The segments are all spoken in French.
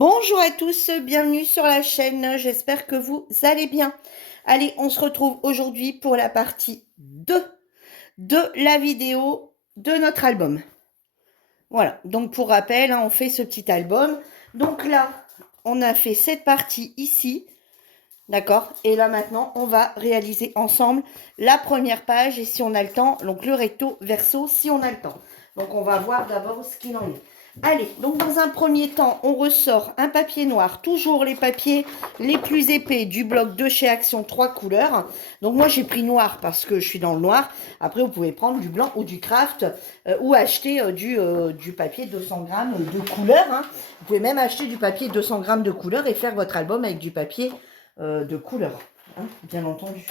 Bonjour à tous, bienvenue sur la chaîne, j'espère que vous allez bien. Allez, on se retrouve aujourd'hui pour la partie 2 de la vidéo de notre album. Voilà, donc pour rappel, on fait ce petit album. Donc là, on a fait cette partie ici, d'accord? Et là maintenant, on va réaliser ensemble la première page et si on a le temps, donc le recto verso si on a le temps. Donc on va voir d'abord ce qu'il en est. Allez, donc dans un premier temps, on ressort un papier noir, toujours les papiers les plus épais du bloc de chez Action 3 couleurs. Donc moi j'ai pris noir parce que je suis dans le noir. Après vous pouvez prendre du blanc ou du craft ou acheter du papier 200 grammes de couleur. Hein. Vous pouvez même acheter du papier 200 grammes de couleur et faire votre album avec du papier de couleur, hein, bien entendu.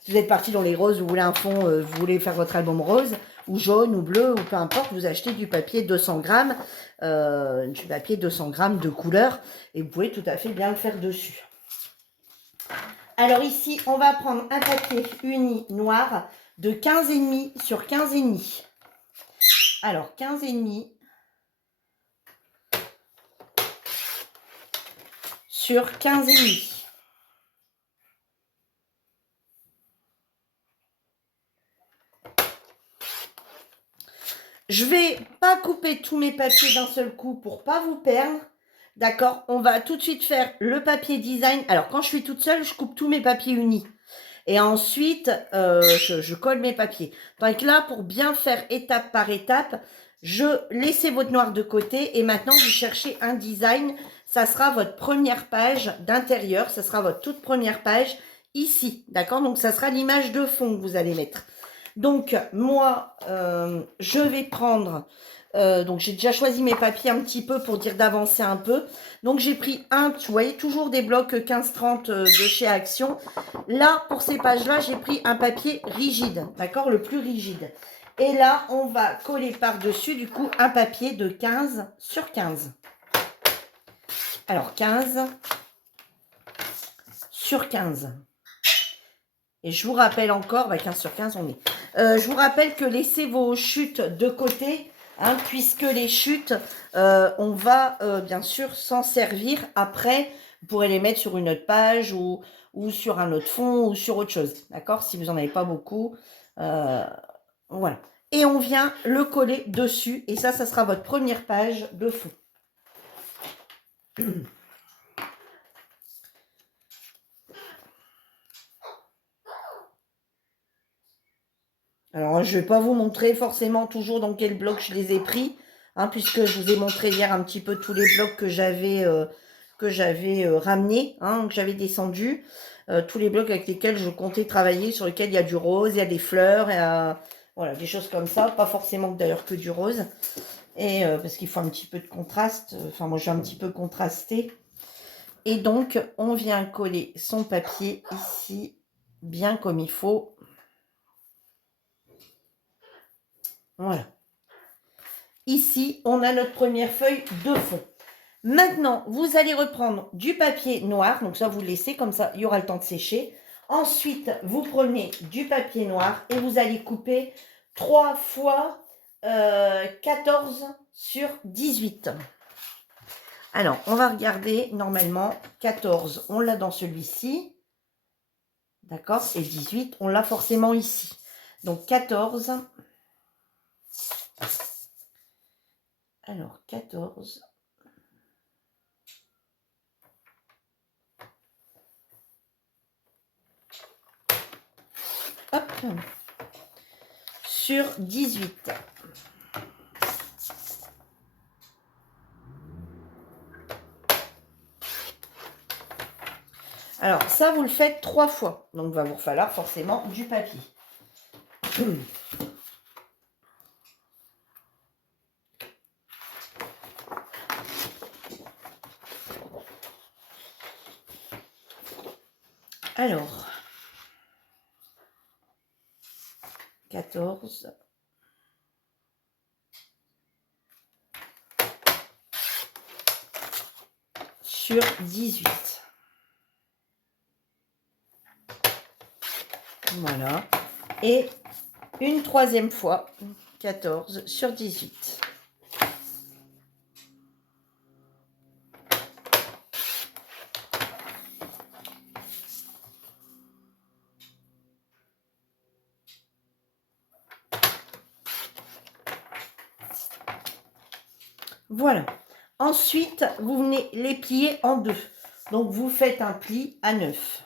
Si vous êtes parti dans les roses, vous voulez un fond, vous voulez faire votre album rose, ou jaune, ou bleu, ou peu importe, vous achetez du papier 200 grammes, de couleur, et vous pouvez tout à fait bien le faire dessus. Alors ici, on va prendre un papier uni noir de 15,5 sur 15,5. Alors 15,5 sur 15,5. Je vais pas couper tous mes papiers d'un seul coup pour pas vous perdre. D'accord? On va tout de suite faire le papier design. Alors, quand je suis toute seule, je coupe tous mes papiers unis. Et ensuite, je colle mes papiers. Donc là, pour bien faire étape par étape, je laissez votre noir de côté. Et maintenant, vous cherchez un design. Ça sera votre première page d'intérieur. Ça sera votre toute première page ici. D'accord? Donc, ça sera l'image de fond que vous allez mettre. Donc, moi, je vais prendre... donc, j'ai déjà choisi mes papiers un petit peu pour dire d'avancer un peu. Donc, j'ai pris vous voyez, toujours des blocs 15-30 de chez Action. Là, pour ces pages-là, j'ai pris un papier rigide, d'accord, le plus rigide. Et là, on va coller par-dessus, du coup, un papier de 15 sur 15. Alors, 15 sur 15. Et je vous rappelle encore, 15 sur 15, on est. Je vous rappelle que laissez vos chutes de côté, hein, puisque les chutes, on va bien sûr s'en servir après. Vous pourrez les mettre sur une autre page ou sur un autre fond ou sur autre chose. D'accord? Si vous n'en avez pas beaucoup. Voilà. Et on vient le coller dessus. Et ça sera votre première page de fond. Alors, je ne vais pas vous montrer forcément toujours dans quel bloc je les ai pris, hein, puisque je vous ai montré hier un petit peu tous les blocs que j'avais ramenés, hein, que j'avais descendus. Tous les blocs avec lesquels je comptais travailler, sur lesquels il y a du rose, il y a des fleurs, voilà, des choses comme ça. Pas forcément d'ailleurs que du rose. Et parce qu'il faut un petit peu de contraste. Enfin, moi, je vais un petit peu contraster. Et donc, on vient coller son papier ici, bien comme il faut. Voilà. Ici, on a notre première feuille de fond. Maintenant, vous allez reprendre du papier noir. Donc ça, vous le laissez comme ça, il y aura le temps de sécher. Ensuite, vous prenez du papier noir et vous allez couper 3 fois 14 sur 18. Alors, on va regarder. Normalement, 14, on l'a dans celui-ci. D'accord? Et 18, on l'a forcément ici. Donc, 14... Alors, 14. Hop. Sur 18. Alors, ça, vous le faites 3 fois. Donc, il va vous falloir forcément du papier. Alors, 14. Sur 18. Voilà. Et une troisième fois, 14 sur 18. Voilà. Ensuite, vous venez les plier en deux. Donc, vous faites un pli à 9.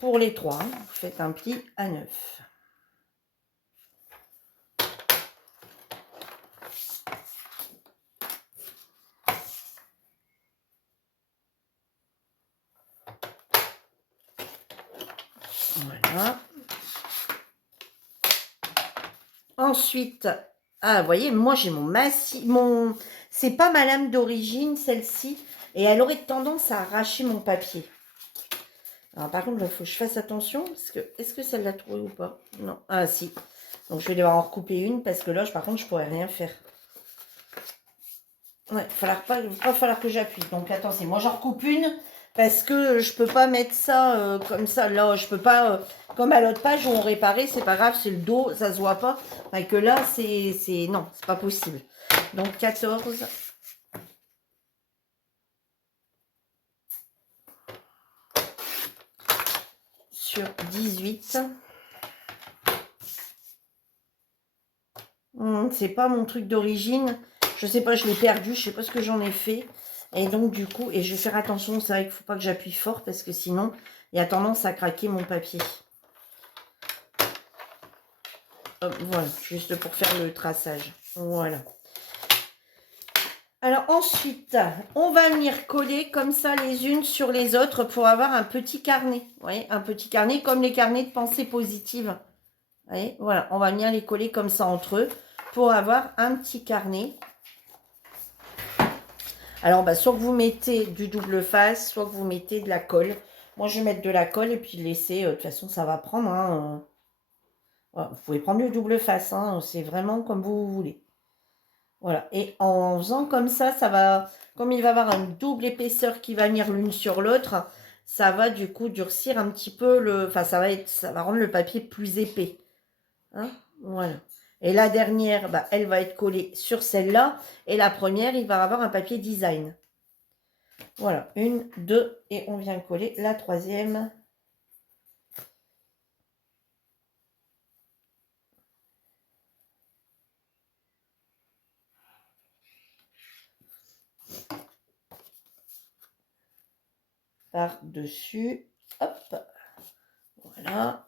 Pour les trois, hein, vous faites un pli à 9. Voilà. Ensuite, ah, vous voyez, moi j'ai c'est pas ma lame d'origine, celle-ci, et elle aurait tendance à arracher mon papier. Alors par contre, il faut que je fasse attention, parce que, est-ce que celle-là trouvé ou pas? Non, ah si. Donc je vais devoir en recouper une, parce que là, par contre, je pourrais rien faire. Ouais, il va falloir que j'appuie. Donc attendez, moi j'en recoupe une, parce que je peux pas mettre ça comme ça. Là, je peux pas, comme à l'autre page où on réparait, c'est pas grave, c'est le dos, ça se voit pas. Enfin, que là, non, c'est pas possible. Donc 14. Sur 18. C'est pas mon truc d'origine. Je sais pas, je l'ai perdu, je sais pas ce que j'en ai fait. Et donc du coup, et je vais faire attention, c'est vrai qu'il faut pas que j'appuie fort parce que sinon, il y a tendance à craquer mon papier. Hop, voilà, juste pour faire le traçage. Voilà. Alors ensuite, on va venir coller comme ça les unes sur les autres pour avoir un petit carnet. Vous voyez, un petit carnet comme les carnets de pensée positive. Vous voyez, voilà, on va venir les coller comme ça entre eux pour avoir un petit carnet. Alors, bah, soit que vous mettez du double face, soit que vous mettez de la colle. Moi, je vais mettre de la colle et puis laisser. De toute façon, ça va prendre. Hein, voilà, vous pouvez prendre du double face. Hein, c'est vraiment comme vous voulez. Voilà. Et en faisant comme ça va. Comme il va y avoir une double épaisseur qui va venir l'une sur l'autre, ça va du coup durcir un petit peu le. Enfin, ça va rendre le papier plus épais. Hein, voilà. Et la dernière, bah, elle va être collée sur celle-là. Et la première, il va avoir un papier design. Voilà, une, deux, et on vient coller la troisième. Par-dessus. Hop. Voilà.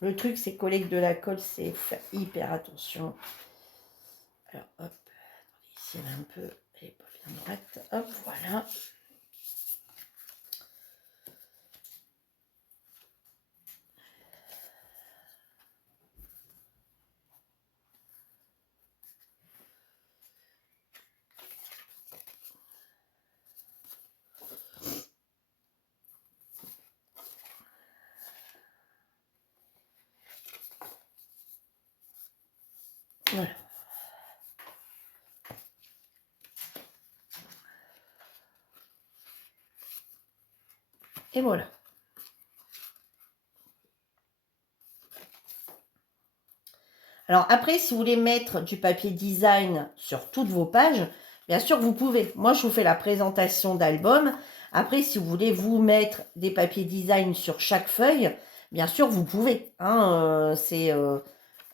Le truc, c'est coller de la colle, c'est faire hyper attention. Alors, hop. Ici, elle est un peu. Elle n'est pas bien droite. Hop, voilà. Voilà. Et voilà. Alors après, si vous voulez mettre du papier design sur toutes vos pages, bien sûr vous pouvez. Moi, je vous fais la présentation d'album. Après, si vous voulez vous mettre des papiers design sur chaque feuille, bien sûr vous pouvez. Hein,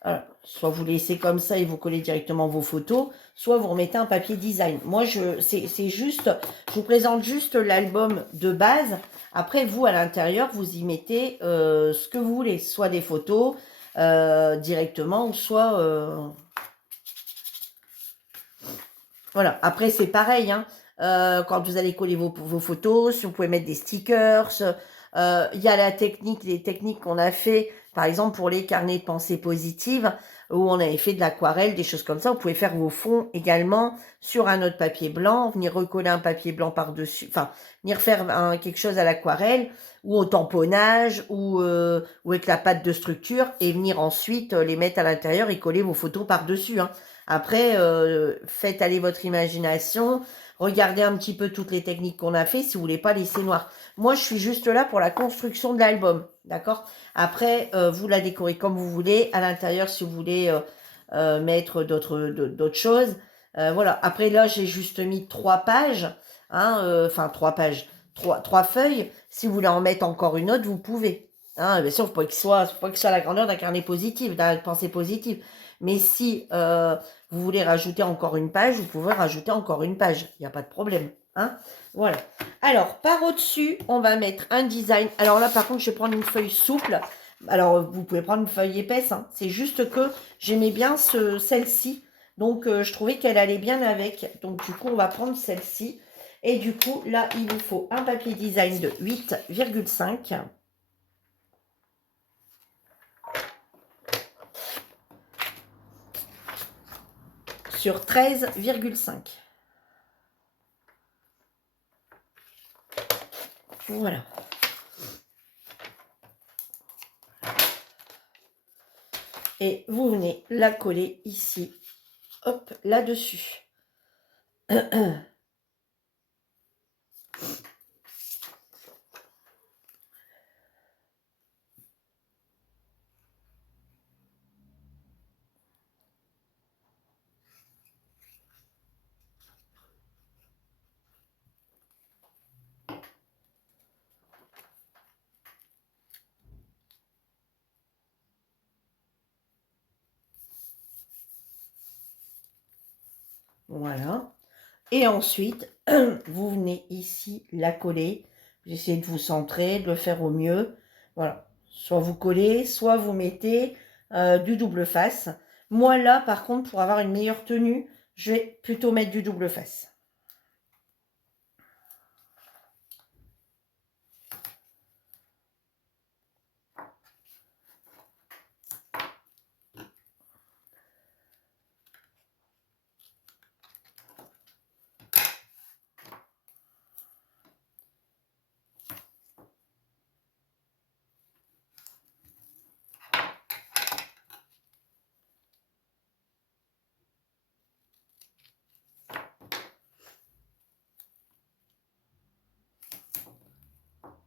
voilà. Soit vous laissez comme ça et vous collez directement vos photos, soit vous remettez un papier design. Moi, c'est juste, je vous présente juste l'album de base. Après, vous, à l'intérieur, vous y mettez ce que vous voulez, soit des photos directement, ou soit... Voilà, après, c'est pareil, hein. Quand vous allez coller vos photos, si vous pouvez mettre des stickers, il y a les techniques qu'on a fait, par exemple pour les carnets de pensée positive, où on avait fait de l'aquarelle, des choses comme ça. Vous pouvez faire vos fonds également sur un autre papier blanc, venir recoller un papier blanc par-dessus, enfin, venir faire quelque chose à l'aquarelle, ou au tamponnage, ou avec la pâte de structure, et venir ensuite les mettre à l'intérieur et coller vos photos par-dessus, hein. Après, faites aller votre imagination. regardez un petit peu toutes les techniques qu'on a fait si vous voulez pas laisser noir. Moi, je suis juste là pour la construction de l'album, d'accord? Après, vous la décorez comme vous voulez. À l'intérieur, si vous voulez mettre d'autres choses. Voilà. Après, là, j'ai juste mis 3 pages. Hein, enfin, 3 pages. 3 feuilles. Si vous voulez en mettre encore une autre, vous pouvez. Hein, bien sûr, faut pas qu'il soit, faut pas que ce soit la grandeur d'un carnet positif, d'un pensée positive. Mais si vous voulez rajouter encore une page, vous pouvez rajouter encore une page. Il n'y a pas de problème. Hein, voilà. Alors, par au-dessus, on va mettre un design. Alors là, par contre, je vais prendre une feuille souple. Alors, vous pouvez prendre une feuille épaisse. Hein. C'est juste que j'aimais bien celle-ci. Donc, je trouvais qu'elle allait bien avec. Donc, du coup, on va prendre celle-ci. Et du coup, là, il vous faut un papier design de 8,5. Sur 13,5. Voilà. Et vous venez la coller ici. Hop, là-dessus. Voilà. Et ensuite, vous venez ici la coller. Vous essayez de vous centrer, de le faire au mieux. Voilà. Soit vous collez, soit vous mettez du double face. Moi là, par contre, pour avoir une meilleure tenue, je vais plutôt mettre du double face.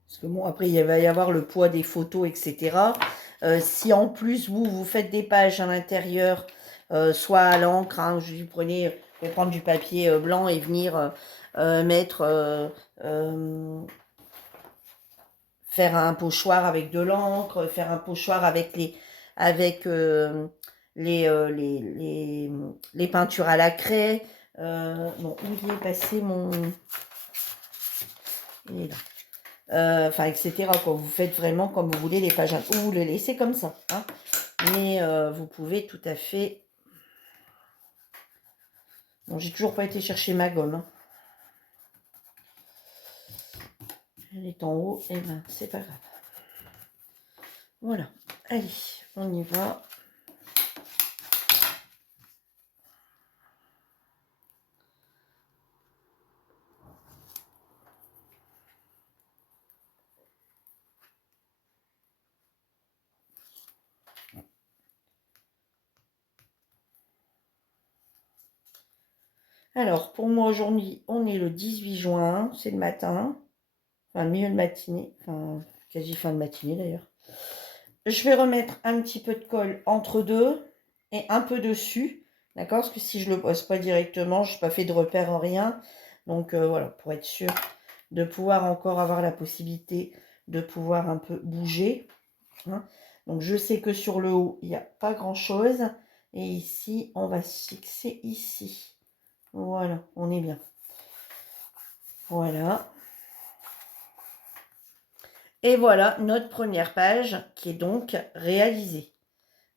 Parce que bon, après, il va y avoir le poids des photos, etc. Si en plus, vous faites des pages à l'intérieur, soit à l'encre, hein, je vous prenez, vous prendre du papier blanc et venir mettre, faire un pochoir avec de l'encre, faire un pochoir avec les peintures à la craie. Bon, où il est passé mon... Il est là. Enfin, etc. Quoi. Vous faites vraiment comme vous voulez les pages. Ou vous le laissez comme ça. Hein. Mais vous pouvez tout à fait... Bon, j'ai toujours pas été chercher ma gomme. Hein. Elle est en haut. Et ben, c'est pas grave. Voilà. Allez, on y va. Alors, pour moi, aujourd'hui, on est le 18 juin. C'est le matin. Enfin, le milieu de matinée. Enfin, quasi fin de matinée, d'ailleurs. Je vais remettre un petit peu de colle entre deux et un peu dessus. D'accord? Parce que si je ne le pose pas directement, je n'ai pas fait de repère en rien. Donc, voilà, pour être sûr de pouvoir encore avoir la possibilité de pouvoir un peu bouger. Hein. Donc, je sais que sur le haut, il n'y a pas grand-chose. Et ici, on va se fixer ici. Voilà, on est bien. Voilà. Et voilà notre première page qui est donc réalisée.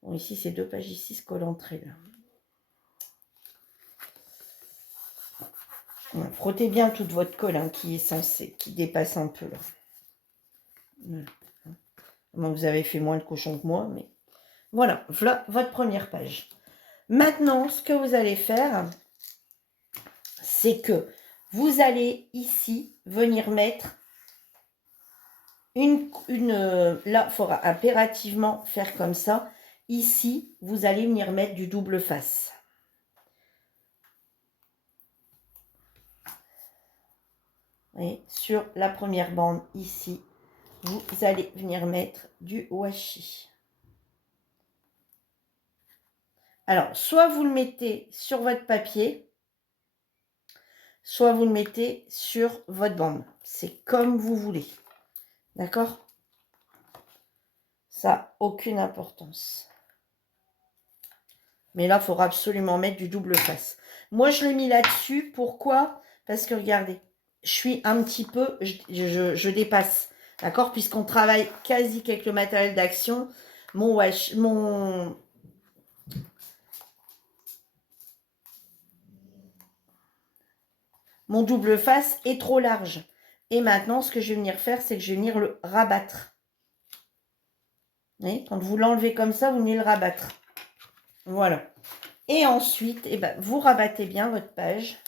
Bon, ici, c'est 2 pages ici se collent entre elles. Voilà, frottez bien toute votre colle hein, qui est censée, qui dépasse un peu là. Voilà. Donc, vous avez fait moins de cochon que moi, mais voilà, voilà votre première page. Maintenant, ce que vous allez faire, c'est que vous allez ici venir mettre là, il faudra impérativement faire comme ça. Ici, vous allez venir mettre du double face. Et sur la première bande ici, vous allez venir mettre du washi. Alors, soit vous le mettez sur votre papier, soit vous le mettez sur votre bande. C'est comme vous voulez. D'accord? Ça n'a aucune importance. Mais là, il faudra absolument mettre du double face. Moi, je l'ai mis là-dessus. Pourquoi? Parce que, regardez, je suis un petit peu... Je dépasse. D'accord? Puisqu'on travaille quasi avec le matériel d'action. Mon double face est trop large. Et maintenant, ce que je vais venir faire, c'est que je vais venir le rabattre. Vous voyez, quand vous l'enlevez comme ça, vous venez le rabattre. Voilà. Et ensuite, eh ben, vous rabattez bien votre page.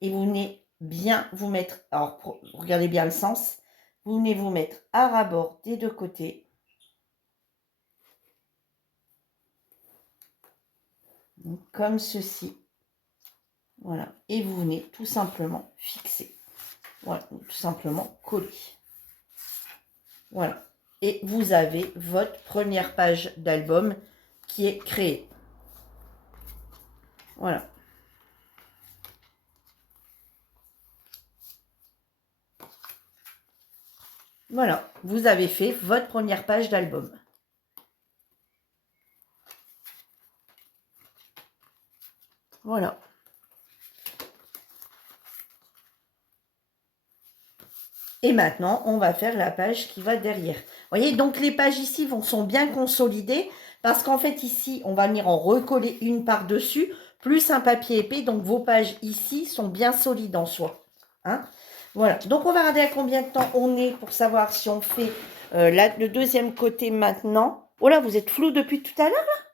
Et vous venez bien vous mettre, alors regardez bien le sens, vous venez vous mettre à ras-bord des deux côtés. Donc, comme ceci. Voilà. Et vous venez tout simplement fixer. Voilà. Tout simplement coller. Voilà. Et vous avez votre première page d'album qui est créée. Voilà. Voilà. Vous avez fait votre première page d'album. Voilà. Et maintenant, on va faire la page qui va derrière. Vous voyez, donc les pages ici sont bien consolidées parce qu'en fait, ici, on va venir en recoller une par-dessus, plus un papier épais. Donc, vos pages ici sont bien solides en soi. Hein? Voilà. Donc, on va regarder à combien de temps on est pour savoir si on fait le deuxième côté maintenant. Oh là, vous êtes flou depuis tout à l'heure, là?